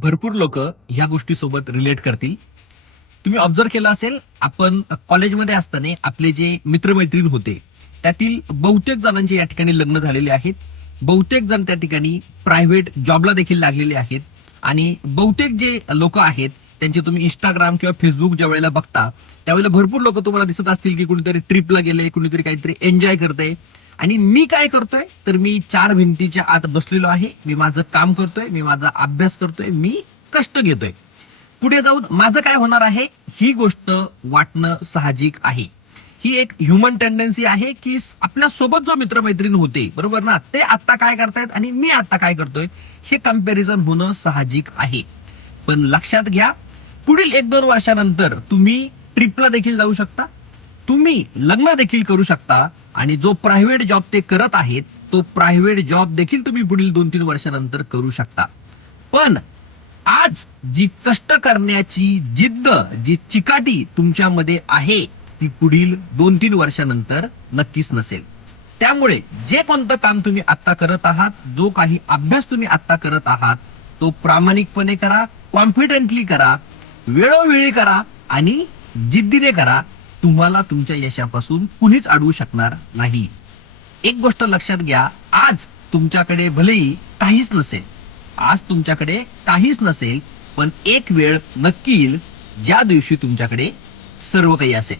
भरपूर लोक ह्या गोष्टीसोबत रिलेट करतील. तुम्ही ऑब्झर्व केलं असेल, आपण कॉलेजमध्ये असताना आपले जे मित्रमैत्रीण होते त्यातील बहुतेक जणांचे या ठिकाणी लग्न झालेले आहेत. बहुतेक जण त्या ठिकाणी प्रायव्हेट जॉबला देखील लागलेले आहेत. आणि बहुतेक जे लोक आहेत त्यांचे तुम्ही इंस्टाग्राम किंवा फेसबुक ज्या वेळेला बघता त्यावेळेला भरपूर लोक तुम्हाला दिसत असतील की कुणीतरी ट्रिपला गेले, कुणीतरी काहीतरी एन्जॉय करतंय. आणि मी काय करतोय तर मी चार भिंतीच्या आत बसलेलो आहे. मी माझं काम करतोय, मी माझा अभ्यास करतोय, मी कष्ट घेतोय. पुढे जाऊन माझं काय होणार आहे ही गोष्ट वाटणं साहजिक आहे. ही एक ह्युमन टेंडन्सी आहे की आपल्या सोबत जो मित्रमैत्रीण होते, बरोबर ना, ते आता काय करतायत आणि मी आता काय करतोय हे कंपॅरिझन होणं साहजिक आहे. पण लक्षात घ्या, पुढील 1-2 वर्षानंतर तुम्ही ट्रिपला देखील जाऊ शकता, तुम्ही लग्न देखील करू शकता आणि जो प्रायव्हेट जॉब ते करत आहेत तो प्रायव्हेट जॉब देखील तुम्ही पुढील 2-3 वर्षानंतर करू शकता. पण आज जी कष्ट करण्याची जिद्द, जी चिकाटी तुमच्यामध्ये आहे ती पुढील 2-3 वर्षानंतर नक्कीच नसेल. त्यामुळे जे कोणतं काम तुम्ही आता करत आहात, जो काही अभ्यास तुम्ही आता करत आहात, तो प्रामाणिकपणे करा, कॉन्फिडेंटली करा, वेळोवेळी करा आणि जिद्दीने करा. तुम्हाला तुमच्या यशापासून कुणीच अडवू शकणार नाही. एक गोष्ट लक्षात घ्या, आज तुमच्याकडे भलेही काहीच नसेल, आज तुमच्याकडे काहीच नसेल, पण एक वेळ नक्की येईल ज्या दिवशी तुमच्याकडे सर्व काही असेल.